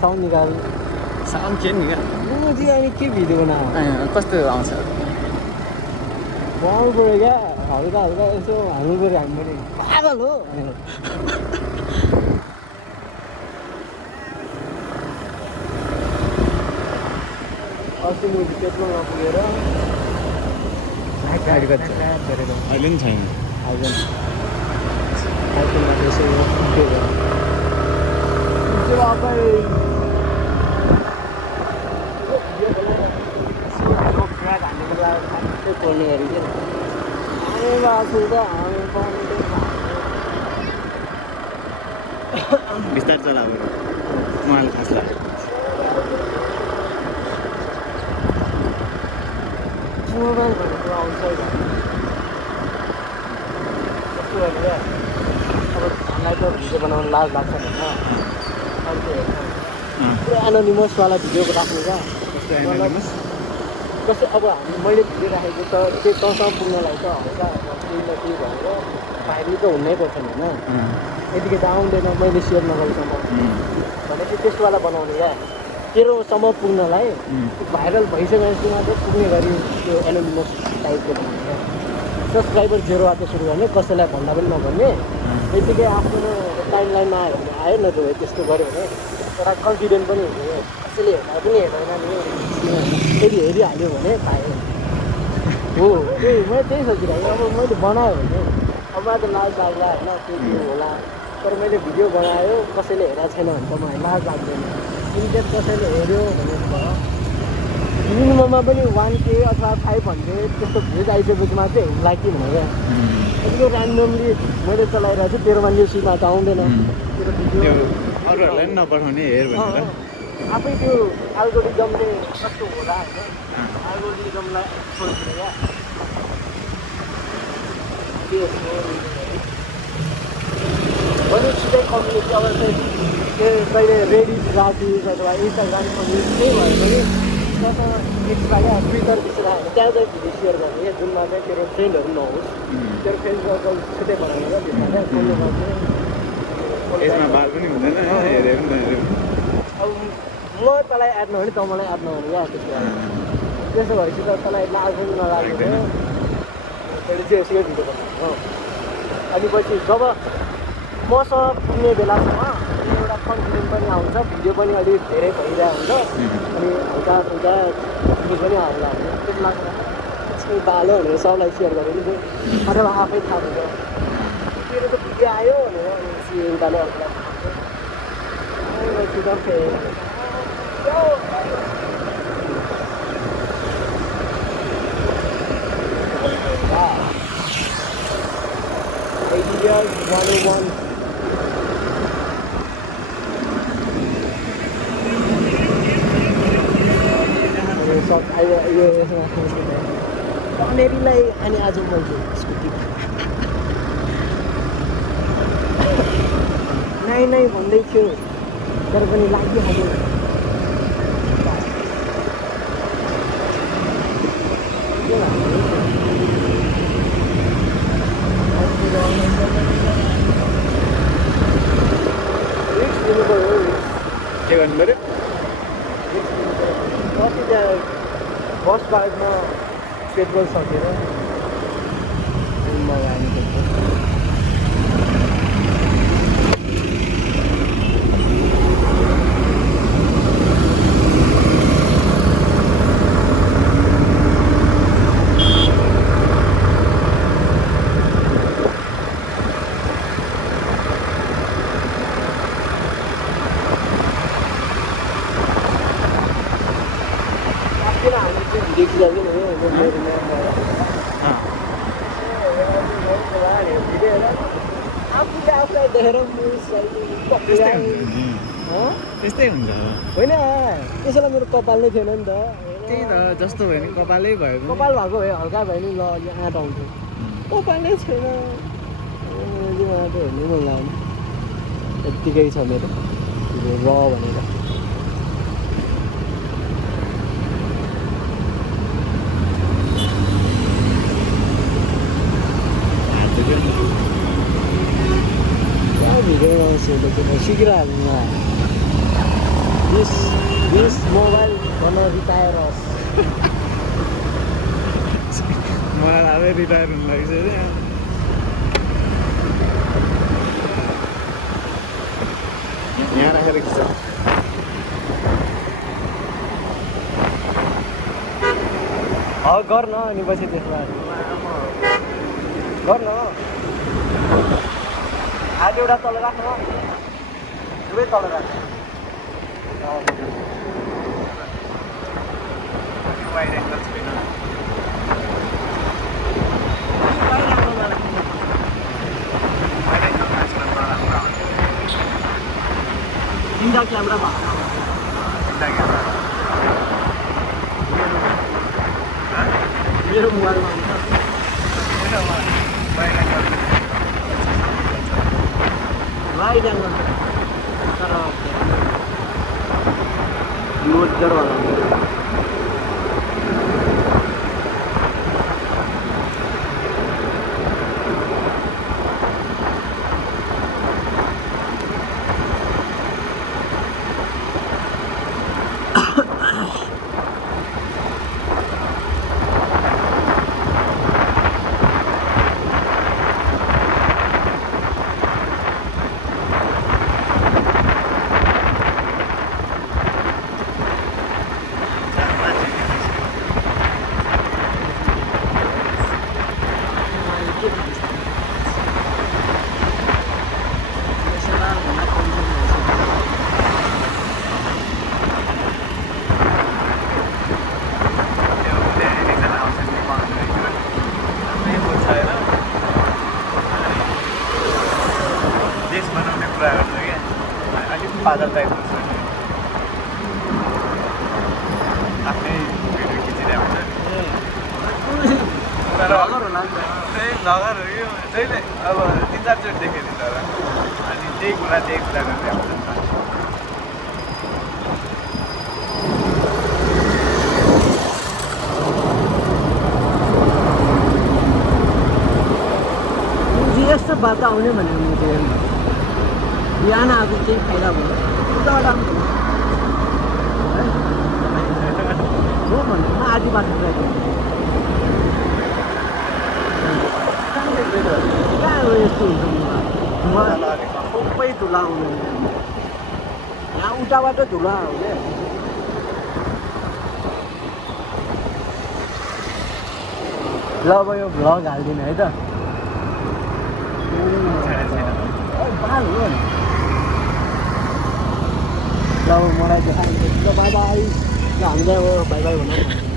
Sound निकाल sound के नि मुजी अनि के भिडियो बना कस्तो आउँछ बनाउनु पऱ्यो क्या हल्का हल्का यसो हाल्नु पऱ्यो हामी पनि पागल हो अस्ति मुजी पेट्रोल नपुगेर गाडी कति गरेर अहिले पनि छैन आइजन आइफोनमा त्यसै के भयो पोल्ने गरी के बिस्तार चला उहाँले खास लाग्यो मोबाइल भनेको आउँछ कस्तो गरेर अब हामीलाई त भिडियो बनाउनु लाज लाग्छ होइन पुरा एनोनिमसवाला भिडियो राख्नु क्या जस्तै अब मैले भिडियो राखेको त त्यो तँसँग पुग्नलाई त हल्का केही न केही भनेर भाइरल त हुनै पर्छ नि होइन यतिकै त आउँदैन मैले सेयर नगरेसम्म भनेपछि त्यस्तोवाला बनाउने क्या तेरोसम्म पुग्नलाई भाइरल भइसकेपछि मात्र पुग्ने गरी त्यो एनोनिमस टाइपको बनाउने क्या सब्सक्राइबर जेरोबाट सुरु गर्ने कसैलाई भन्दा पनि नभन्ने यतिकै आफ्नो टाइम लाइनमा आयो भने आयो न त त्यस्तो गऱ्यो भने एउटा कन्फिडेन्ट पनि हुने कसैले हेर्दा पनि हेर्दैन नि फेरि हेरिहाल्यो भने पायो हो त्यही मैले त्यही सोचिरहेको अब मैले बनायो भने अब मलाई त लाज लाग्ला होइन त्यो होला तर मैले भिडियो बनायो कसैले हेरेको छैन भने त मलाई लाज लाग्दैन इन्टेन्ट कसैले हेऱ्यो भने भयो मिनिमममा पनि 1K अथवा 500 त्यस्तो भ्युज आइसकेपछि मात्रै लाइक कि भनेर यतिको ऱ्यान्डमली मैले चलाइरहेको छु तेरोमा न्युजमा त आउँदैन तेरो भिडियो अरूहरूलाई पनि नपठाउने हेर भनेर आफै त्यो एल्गोरिजमले कस्तो होला होइन एल्गोरिजमलाई छोड्दिने क्या के भने छिटै कम्युनिटी अब चाहिँ के कहिले रेडिट राखिस् अथवा इन्स्टाग्राम कम्युनिटी केही भयो भने त्यहाँसँग एक्स्ट्रा क्या ट्विटर त्यसरी आयो त्यहाँ चाहिँ भिडियो सेयर गर्ने क्या जुनमा चाहिँ तेरो फ्रेन्डहरू नहोस् तेरो फ्रेन्डको छिटै बनाउने क्या त्यसमा चाहिँ खोल्नु पर्ने यसमा बाल पनि हुँदैन हेऱ्यो पनि अब म तँलाई एड नभने त मलाई एड नभने क्या त्यसो भएपछि त तँलाई लाग्छ कि नलाग्छ तैँले चाहिँ यसकै भिडियो बनाउने हो अनि पछि जब मसँग पुग्ने बेलासम्म एउटा कन्फिडेन्ट पनि आउँछ भिडियो पनि अलिक धेरै भइरहेको हुन्छ अनि हल्का फुल्का भिडियो पनि आउला हुन्छ त्यति लाग्छ यसकै बालो भनेर सबलाई सेयर गरेँ नि अरे आफै थाहा हुन्छ मेरो त भिडियो आयो भनेर उकालो Ideas 101 यो पनेरीलाई अनि आज मैले स्कुटी नै भन्दै थियो तर पनि लागिहाल्यो के गर्नु पऱ्यो कति त्यहाँ बस बाइकमा पेट्रोल सकेर मगायो आफूले आफूलाई देखेर त्यस्तै हुन्छ होइन त्यसैलाई मेरो कपाल नै थिएन नि त त्यही त जस्तो भयो नि कपालै भयो कपाल भएको भए हल्का भयो नि ल आँट आउँथ्यो कपाल नै छैन मलाई त हेर्नै मन लाग्यो यत्तिकै छ मेरो र भनेर भिडियो बनाउँछु शीघ्र हाल्नु दिस मोबाइल गर्न रिटायर होस्। मलाई आफै रिटायर हुनु लागिसक्यो। यहाँ राखेर खिच्छ। गर्न अनि पछि त्यसमा गर्न हात एउटा तल राख्नु दुवै तल राख्नु वाइड एङ्गल छैन। वाइड एङ्गल आजकल नराम्रो आउँछ। तिनवटा क्यामेरा भएको तिनवटा क्यामेरा। मेरो मोबाइलमा हुन्छ वाइड एङ्गल वाइड एङ्गल तर मजरवाला देश बनाउने कुरा गर्छ क्या अलिक पातल टाइपको छ आफ्नै भिडियो खिचिरहेको हुन्छ तर नगर हो यो जहिले अब 3-4 चोटि देखेँ नि तर अनि त्यही कुरा गर्दै आउँछ यस्तो बाटो आउने भनेर म चाहिँ बिहान आएको केही फाइदा भयो हो भने म आधी बाटो गएको कहाँ हो यस्तो हुन्छ सबै धुला आउने यहाँ उताबाट धुला हो क्या ल अब यो भ्लग हालिदिनु है त बाल हो नि ल मलाई देखाइदिनु बाई बाई ल हामीलाई बाई बाई भनौँ